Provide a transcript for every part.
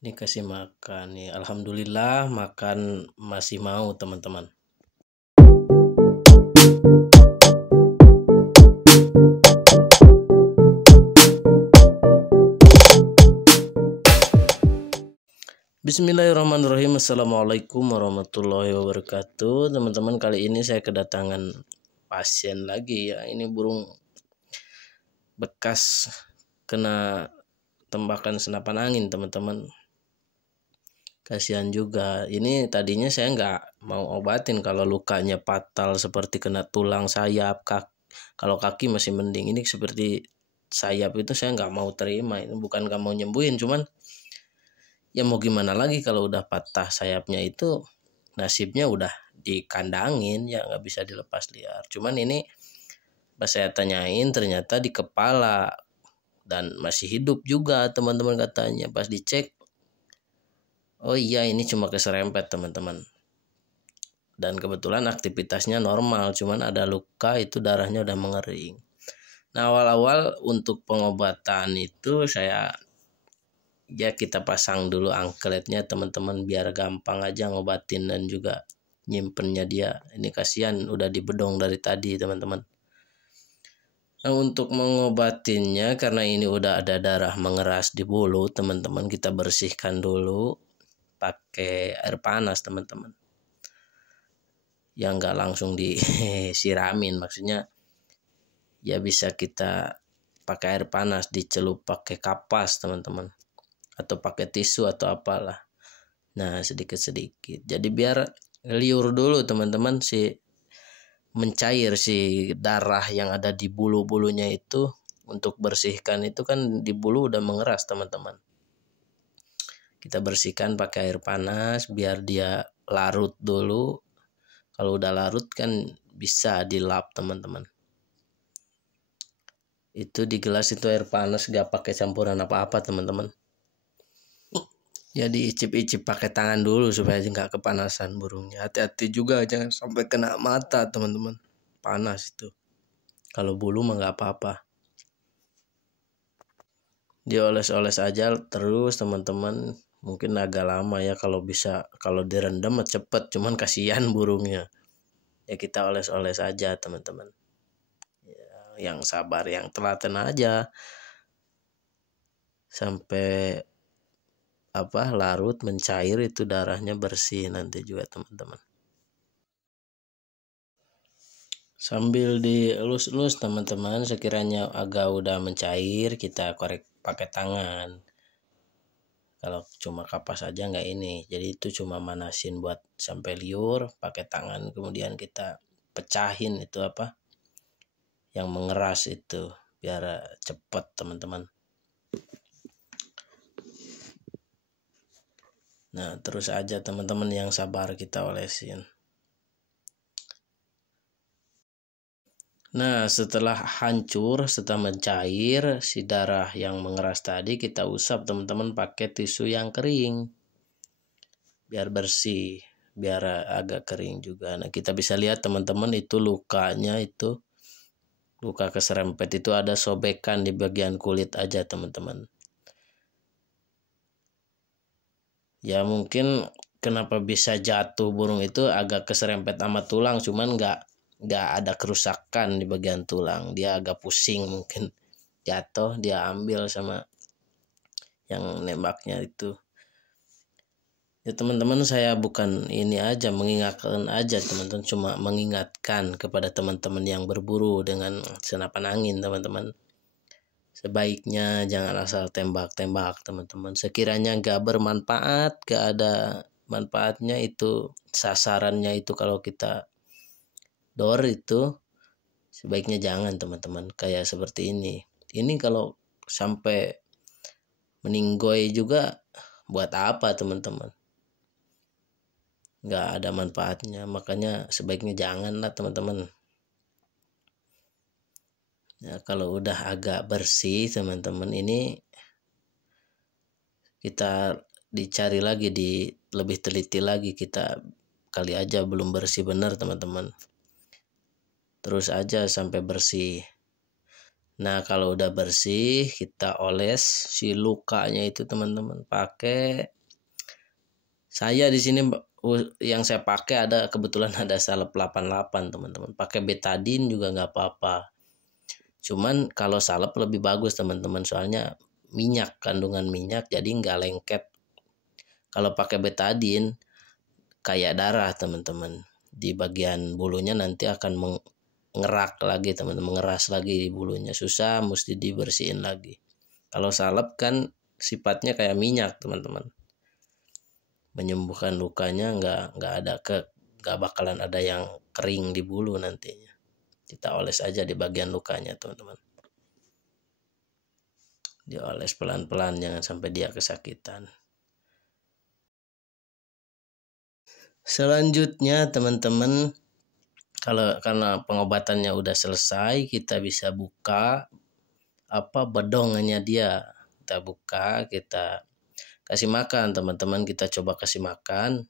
Ini kasih makan nih. Alhamdulillah makan masih mau teman-teman. Bismillahirrahmanirrahim. Assalamualaikum warahmatullahi wabarakatuh. Teman-teman, kali ini saya kedatangan pasien lagi ya. Ini burung bekas kena tembakan senapan angin teman-teman. Kasihan juga. Ini tadinya saya nggak mau obatin kalau lukanya fatal seperti kena tulang sayap, kalau kaki masih mending. Ini seperti sayap itu saya nggak mau terima. Ini bukan nggak mau nyembuhin, cuman ya mau gimana lagi kalau udah patah sayapnya itu nasibnya udah dikandangin ya, nggak bisa dilepas liar. Cuman ini pas saya tanyain ternyata di kepala dan masih hidup juga teman-teman katanya. Pas dicek, oh iya ini cuma keserempet teman-teman. Dan kebetulan aktivitasnya normal, cuman ada luka itu darahnya udah mengering. Nah awal-awal untuk pengobatan itu kita pasang dulu ankletnya teman-teman biar gampang aja ngobatin dan juga nyimpennya dia. Ini kasihan udah dibedong dari tadi teman-teman. Nah untuk mengobatinnya karena ini udah ada darah mengeras di bulu teman-teman, kita bersihkan dulu pakai air panas teman-teman. Yang nggak langsung disiramin, maksudnya ya bisa kita pakai air panas dicelup pakai kapas teman-teman, atau pakai tisu atau apalah. Nah sedikit-sedikit jadi biar liur dulu teman-teman, mencair si darah yang ada di bulu-bulunya itu. Untuk bersihkan itu kan di bulu udah mengeras teman-teman, kita bersihkan pakai air panas biar dia larut dulu. Kalau udah larut kan bisa dilap teman-teman. Itu di gelas itu air panas gak pakai campuran apa-apa teman-teman. Ya diicip-icip pakai tangan dulu supaya nggak kepanasan burungnya. Hati-hati juga jangan sampai kena mata teman-teman. Panas itu. Kalau bulu mah nggak apa-apa. Dioles-oles aja terus teman-teman. Mungkin agak lama ya kalau bisa. Kalau direndam mah cepet. Cuman kasihan burungnya. Ya kita oles-oles aja teman-teman. Ya, yang sabar, yang telaten aja. Sampai larut mencair itu darahnya bersih nanti juga teman-teman. Sambil dielus-elus teman-teman, sekiranya agak udah mencair kita korek pakai tangan. Kalau cuma kapas aja nggak ini, jadi itu cuma manasin buat sampai liur pakai tangan, kemudian kita pecahin itu yang mengeras itu biar cepet teman-teman. Nah terus aja teman-teman yang sabar kita olesin. Nah setelah hancur, setelah mencair si darah yang mengeras tadi, kita usap teman-teman pakai tisu yang kering biar bersih, biar agak kering juga. Nah kita bisa lihat teman-teman itu lukanya itu luka keserempet itu ada sobekan di bagian kulit aja teman-teman. Ya mungkin kenapa bisa jatuh burung itu agak keserempet sama tulang, cuman nggak ada kerusakan di bagian tulang. Dia agak pusing mungkin jatuh, dia ambil sama yang nembaknya itu. Ya teman-teman, saya bukan ini aja mengingatkan aja teman-teman, cuma mengingatkan kepada teman-teman yang berburu dengan senapan angin teman-teman. Sebaiknya jangan asal tembak-tembak teman-teman. Sekiranya nggak bermanfaat, nggak ada manfaatnya itu sasarannya itu kalau kita door itu, sebaiknya jangan teman-teman. Kayak seperti ini. Ini kalau sampai meninggoy juga buat apa teman-teman? Nggak ada manfaatnya, makanya sebaiknya jangan lah teman-teman. Nah, kalau udah agak bersih teman-teman, ini kita dicari lagi, lebih teliti lagi, kita kali aja belum bersih benar teman-teman. Terus aja sampai bersih. Nah, kalau udah bersih, kita oles si lukanya itu teman-teman. Saya di sini yang saya pakai kebetulan ada salep 88 teman-teman. Pakai betadine juga nggak apa-apa. Cuman kalau salep lebih bagus teman-teman, soalnya kandungan minyak jadi nggak lengket. Kalau pakai betadine kayak darah teman-teman. Di bagian bulunya nanti akan ngerak lagi teman-teman, mengeras lagi di bulunya, susah, mesti dibersihin lagi. Kalau salep kan sifatnya kayak minyak teman-teman, menyembuhkan lukanya, nggak bakalan ada yang kering di bulu nantinya. Kita oles aja di bagian lukanya teman-teman, dioles pelan-pelan, jangan sampai dia kesakitan. Selanjutnya teman-teman, karena pengobatannya udah selesai, kita bisa buka bedongnya dia. Kita buka, kita kasih makan teman-teman, kita coba kasih makan.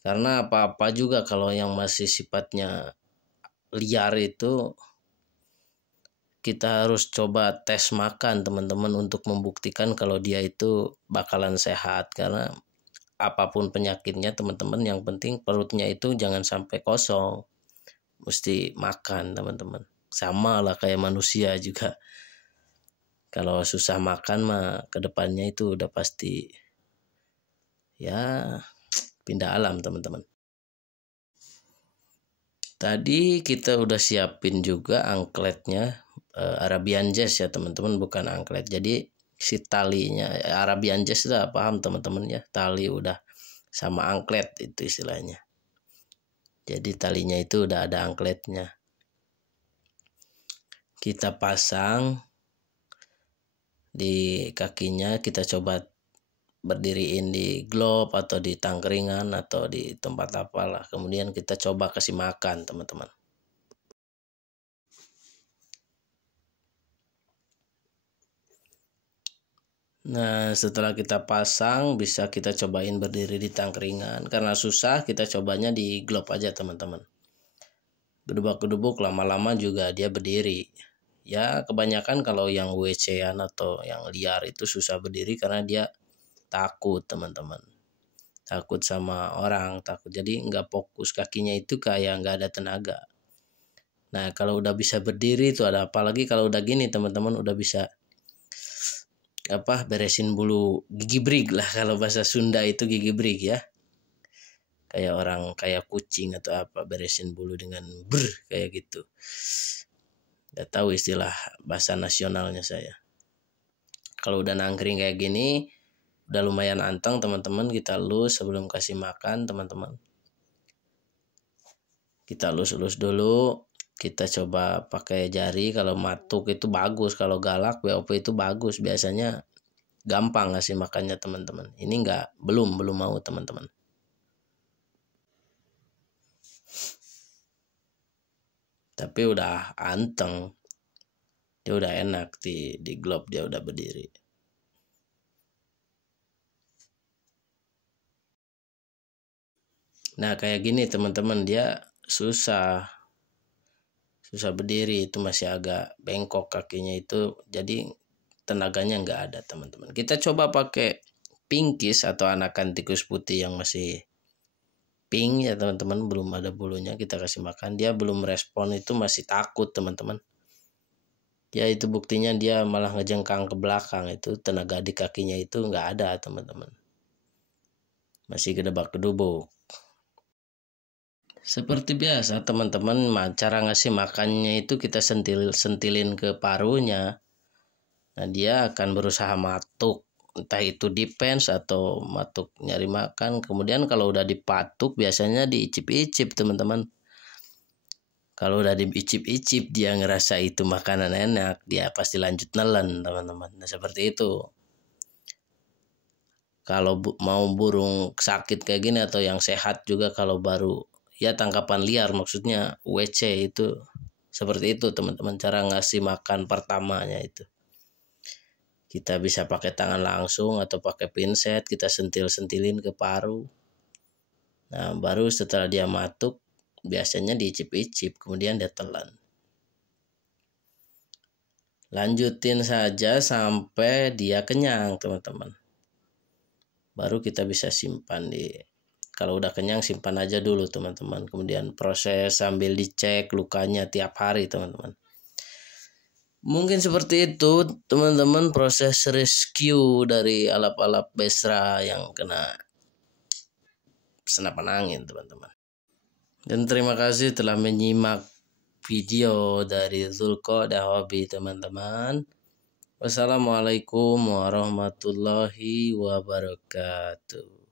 Karena apa-apa juga kalau yang masih sifatnya liar itu kita harus coba tes makan teman-teman untuk membuktikan kalau dia itu bakalan sehat. Karena apapun penyakitnya teman-teman, yang penting perutnya itu jangan sampai kosong, mesti makan teman-teman. Sama lah kayak manusia juga, kalau susah makan mah kedepannya itu udah pasti ya pindah alam teman-teman. Tadi kita udah siapin juga angkletnya, Arabian Jazz ya teman-teman, bukan angklet. Jadi si talinya Arabian Jazz udah paham teman-teman ya, tali udah sama angklet itu istilahnya. Jadi talinya itu udah ada angkletnya. Kita pasang di kakinya, kita coba berdiriin di glove atau di tangkringan atau di tempat apalah. Kemudian kita coba kasih makan teman-teman. Nah, setelah kita pasang, bisa kita cobain berdiri di tangkringan. Karena susah, kita cobanya di glove aja teman-teman. Gedubak-gedubuk, lama-lama juga dia berdiri. Ya kebanyakan kalau yang WC-an atau yang liar itu susah berdiri karena dia takut teman-teman. Takut sama orang, takut. Jadi nggak fokus, kakinya itu kayak nggak ada tenaga. Nah, kalau udah bisa berdiri itu ada, apalagi kalau udah gini teman-teman, udah bisa beresin bulu gigi brig lah, kalau bahasa Sunda itu gigi brig ya, kayak orang kayak kucing atau beresin bulu dengan kayak gitu. Nggak tahu istilah bahasa nasionalnya saya. Kalau udah nangkring kayak gini udah lumayan anteng teman-teman, kita elus sebelum kasih makan teman-teman. Kita elus dulu, kita coba pakai jari. Kalau matuk itu bagus, kalau galak BOP itu bagus, biasanya gampang ngasih makannya teman-teman. Ini belum mau teman-teman. Tapi udah anteng, dia udah enak di glove, dia udah berdiri. Nah kayak gini teman-teman, dia susah berdiri, itu masih agak bengkok kakinya itu, jadi tenaganya nggak ada teman-teman. Kita coba pakai pinkis atau anakan tikus putih yang masih pink ya teman-teman, belum ada bulunya, kita kasih makan, dia belum respon, itu masih takut teman-teman. Ya itu buktinya dia malah ngejengkang ke belakang, itu tenaga di kakinya itu nggak ada teman-teman, masih gedebak-gedubuk. Seperti biasa teman-teman, cara ngasih makannya itu kita sentilin ke parunya. Nah dia akan berusaha matuk, entah itu depends atau matuk nyari makan. Kemudian kalau udah dipatuk biasanya diicip-icip teman-teman. Kalau udah diicip-icip dia ngerasa itu makanan enak, dia pasti lanjut nelen teman-teman. Nah seperti itu. Kalau mau burung sakit kayak gini atau yang sehat juga, kalau baru ya tangkapan liar, maksudnya WC, itu seperti itu teman-teman cara ngasih makan pertamanya itu. Kita bisa pakai tangan langsung atau pakai pinset, kita sentil-sentilin ke paru. Nah baru setelah dia matuk biasanya diicip-icip, kemudian dia telan. Lanjutin saja sampai dia kenyang teman-teman. Baru kita bisa simpan kalau udah kenyang simpan aja dulu teman-teman. Kemudian proses sambil dicek lukanya tiap hari teman-teman. Mungkin seperti itu teman-teman proses rescue dari alap-alap besra yang kena senapan angin teman-teman. Dan terima kasih telah menyimak video dari Zulqa'dah Hobby teman-teman. Wassalamualaikum warahmatullahi wabarakatuh.